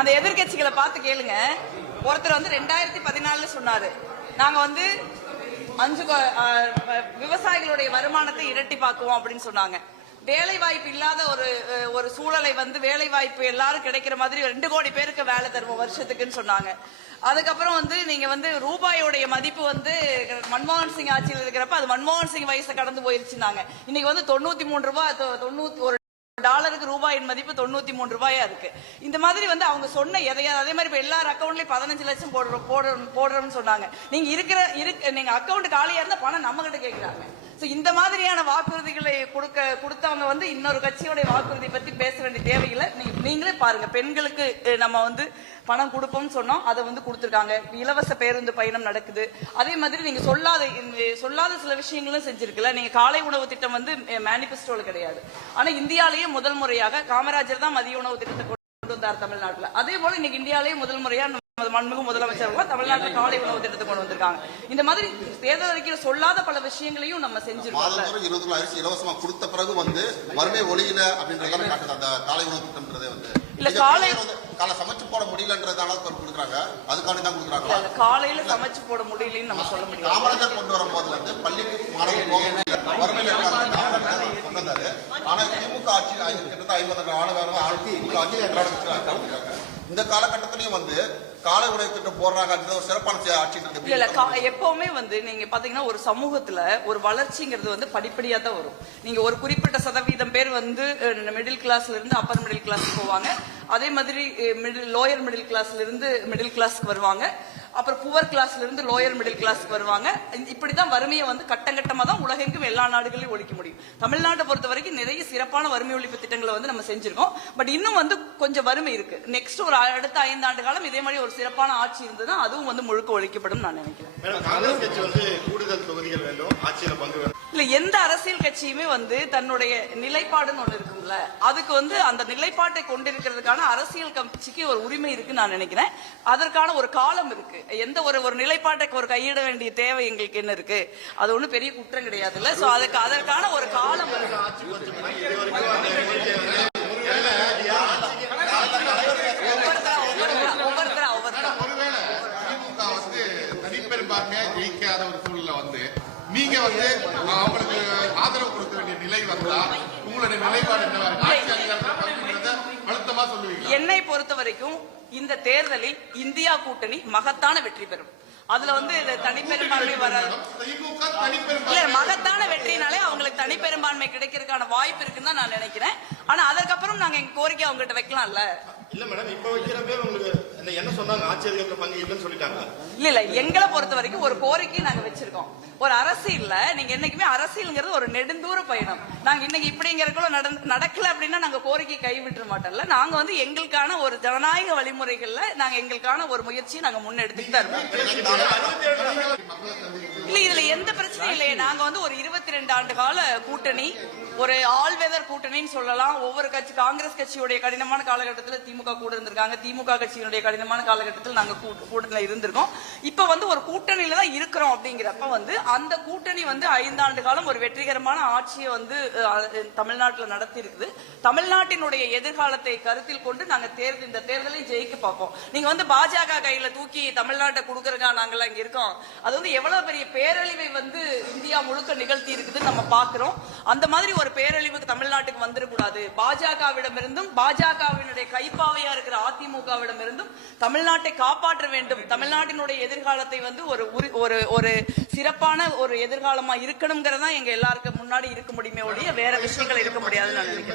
அந்த எதிர்கட்சிகளை பார்த்து கேளுங்க. ஒருத்தர் வந்து 2014 சொன்னாரு, நாங்க வந்து விவசாயிகளுடைய வருமானத்தை இரட்டிப்பாக்குவோம் அப்படின்னு சொன்னாங்க. வேலை வாய்ப்பு இல்லாத ஒரு சூழலை வந்து வேலை வாய்ப்பு எல்லாரும் கிடைக்கிற மாதிரி 2 கோடி பேருக்கு வேலை தருவோம் வருஷத்துக்குன்னு சொன்னாங்க. அதுக்கப்புறம் வந்து நீங்க வந்து ரூபாயோடைய மதிப்பு வந்து மன்மோகன் சிங் ஆட்சியில் இருக்கிறப்ப அது மன்மோகன் சிங் வயசை கடந்து போயிருச்சுனாங்க. இன்னைக்கு வந்து 93 ரூபாய், 91 டாலருக்கு ரூபாயின் மதிப்பு 93 ரூபாயா இருக்கு. இந்த மாதிரி வந்து அவங்க சொன்ன எதையா அதே மாதிரி இப்ப எல்லார் அக்கௌண்ட்லயும் 15 லட்சம் போடுறோம்னு சொன்னாங்க. நீங்க அக்கௌண்ட் காலியா இருந்தா பணம் நம்ம கிட்ட கேட்கிறாங்க. இந்த மாதிரியான வாக்குறுதிகளை கொடுத்தவங்க வந்து இன்னொரு கட்சியோட வாக்குறுதி பத்தி பேச வேண்டிய தேவையில்லை. நீங்களே பாருங்க, பெண்களுக்கு நம்ம வந்து பணம் கொடுப்போம்னு சொன்னோம், அதை வந்து கொடுத்துருக்காங்க. இலவச பேருந்து பயணம் நடக்குது. அதே மாதிரி நீங்க சொல்லாத சில விஷயங்களும் செஞ்சிருக்குல்ல. நீங்க காலை உணவு திட்டம் வந்து மேனிபெஸ்டோல கிடையாது. ஆனா இந்தியாலேயே முதல் முறையாக காமராஜர் தான் மதிய உணவு திட்டத்தை கொண்டு வந்தார் தமிழ்நாட்டுல. அதே போல இன்னைக்கு இந்தியாலேயே முதல் முறையா மண்மிகு முதலமைச்சர்கள் தமிழ்நாட்டில் காலை உணவு திட்டத்தை கொண்டு வந்திருக்காங்க. இந்த மாதிரி தேர்தல் அறிக்கையில் சொல்லாத பல விஷயங்களையும் நம்ம செஞ்சிருக்கோம். 20 கிலோ அரிசி இலவசமா கொடுத்த பிறகு வந்து வறுமை ஒளியில அப்படின்றத காட்டுது. அந்த காலை உணவு திட்டம்ன்றதே வந்து இல்ல காலை சமைச்சு போட முடியலன்றதால கொடுக்குறாங்க. அதுக்காண்டி தான் கொடுக்குறாங்க. காலையில சமைச்சு போட முடியலன்னு நம்ம சொல்ல முடியும். காமராஜர் கொண்டு வரும்போது வந்து பள்ளிக்கு மாணவர்கள் போக முடியல, வறுமையில கொண்டு வந்தாரு. ஆனா திமுக ஆட்சி கிட்டத்தட்ட 50 ஆண்டு இந்த காலகட்டத்திலையும் வந்து காலை உணவு திட்டம் போடுறாங்க. ஒரு சிறப்பான ஆட்சி இல்ல. எப்பவுமே வந்து நீங்க பாத்தீங்கன்னா ஒரு சமூகத்துல ஒரு வளர்ச்சிங்கிறது வந்து படிப்படியா தான் வரும். நீங்க ஒரு குறிப்பிட்ட சதவீதம் பேர் வந்து மிடில் கிளாஸ்ல இருந்து அப்பர் மிடில் கிளாஸ் போவாங்க. அதே மாதிரி லோயர் மிடில் கிளாஸ்ல இருந்து மிடில் கிளாஸ்க்கு வருவாங்க. அப்புறம் புவர் கிளாஸ்ல இருந்து லோயர் மிடில் கிளாஸ்க்கு வருவாங்க. இப்படிதான் வறுமையை வந்து கட்டங்கட்டமா தான் உலகெங்கும் எல்லா நாடுகளையும் ஒழிக்க முடியும். தமிழ்நாட்டை பொறுத்த வரைக்கும் நிறைய சிறப்பான வறுமை ஒழிப்பு திட்டங்களை வந்து நம்ம செஞ்சிருக்கோம். பட் இன்னும் வந்து கொஞ்சம் வறுமை இருக்கு. நெக்ஸ்ட் ஒரு அடுத்த 5 ஆண்டு காலம் இதே மாதிரி ஒரு சிறப்பான ஆட்சி இருந்ததுன்னா அதுவும் வந்து முழுக்க ஒழிக்கப்படும் நான் நினைக்கிறேன். இல்ல, எந்த அரசியல் கட்சியுமே வந்து தன்னுடைய நிலைப்பாடுன்னு ஒண்ணு இருக்கும்ல, அதுக்கு வந்து அந்த நிலைப்பாட்டை கொண்டிருக்கிறதுக்கான அரசியல் கட்சிக்கு ஒரு உரிமை இருக்கு நான் நினைக்கிறேன். அதற்கான ஒரு காலம் இருக்கு. எந்த ஒரு நிலைப்பாட்டை ஒரு கையிட வேண்டிய தேவை எங்களுக்கு என்ன இருக்கு? அது ஒண்ணு பெரிய குற்றம் கிடையாது இல்ல. சோ அதற்கான ஒரு காலம் இருக்கு. ஜெயிக்காத ஒரு சூழல்ல வந்து நீங்க வந்து அவங்களுக்கு ஆதரவு கொடுக்க வேண்டிய நிலை வந்தா உங்களுடைய நிலைப்பாடு அழுத்தமா சொல்லுவீங்க? என்னை பொறுத்த வரைக்கும் இந்த தேர்தலில் இந்தியா கூட்டணி மகத்தான வெற்றி பெறும். அதுல வந்து தனிப்பெரும்பான்மை வராது. மகத்தான வெற்றினாலே அவங்களுக்கு தனிப்பெரும்பான்மை கிடைக்கிறதுக்கான வாய்ப்பு இருக்குன்னு தான் நான் நினைக்கிறேன். ஆனா அதற்கப்புறம் நாங்க எங்க கோரிக்கை அவங்க கிட்ட வைக்கலாம்ல. இல்ல மேடம், இப்ப வைக்கிற பேர் உங்களுக்கு என்ன சொன்னாங்க? ஆச்சரியத்துல பங்கு இல்லைன்னு சொல்லிட்டாங்க. இல்ல, எங்களை பொறுத்த வரைக்கும் ஒரு கோரிக்கை நாங்க வச்சிருக்கோம். ஒரு அரசியல்ல நீங்க என்னைக்குமே அரசியல்ங்கிறது ஒரு நெடுந்தூர பயணம். நாங்க இன்னைக்கு இப்படிங்கிறக்குள்ள நடக்கல அப்படின்னா நாங்க கோரிக்கை கைவிட்டுற மாட்டோம்ல. நாங்க வந்து எங்களுக்கான ஒரு ஜனநாயக வழிமுறைகள்ல நாங்க எங்களுக்கான ஒரு முயற்சியை நாங்க முன்னெடுத்துட்டு தான் இருக்கோம். இல்ல, இதுல எந்த பிரச்சனையும் இல்லையே. நாங்க வந்து ஒரு 22 ஆண்டு கால கூட்டணி, ஒரு ஆல் வெதர் கூட்டணின்னு சொல்லலாம். ஒவ்வொரு கட்சி, காங்கிரஸ் கட்சியுடைய கடினமான காலகட்டத்தில் திமுக கூட இருந்திருக்காங்க. திமுக கட்சியினுடைய கடினமான காலகட்டத்தில் நாங்க கூட்டணியில இருந்திருக்கோம். இப்ப வந்து ஒரு கூட்டணியில தான் இருக்கிறோம். அப்படிங்கிறப்ப வந்து அந்த கூட்டணி வந்து 5 ஆண்டு காலம் ஒரு வெற்றிகரமான ஆட்சியை வந்து தமிழ்நாட்டில் நடத்தி இருக்குது. தமிழ்நாட்டினுடைய எதிர்காலத்தை கருத்தில் கொண்டு நாங்க இந்த தேர்தலை ஜெயிக்க பார்ப்போம். நீங்க வந்து பாஜக கையில தூக்கி தமிழ்நாட்டை கொடுக்கறக்கா நாங்கெல்லாம் இங்க இருக்கோம். அது வந்து எவ்வளவு பெரிய பேரழிவை வந்து இந்தியா முழுக்க நிகழ்த்தி இருக்குதுன்னு நம்ம பாக்குறோம். அந்த மாதிரி ஒரு பேரழிவுக்கு தமிழ்நாட்டுக்கு வந்துடக்கூடாது. பாஜகவிடமிருந்தும் பாஜகவினுடைய கைப்பாவையா இருக்கிற அதிமுகவிடமிருந்தும் தமிழ்நாட்டை காப்பாற்ற வேண்டும். தமிழ்நாட்டினுடைய எதிர்காலத்தை வந்து ஒரு சிறப்பான ஒரு எதிர்காலமா இருக்கணுங்கிறதா எங்க எல்லாருக்கும் முன்னாடி இருக்க முடியுமே ஒழிய வேற விஷயங்கள் இருக்க முடியாதுன்னு நான் நினைக்கிறேன்.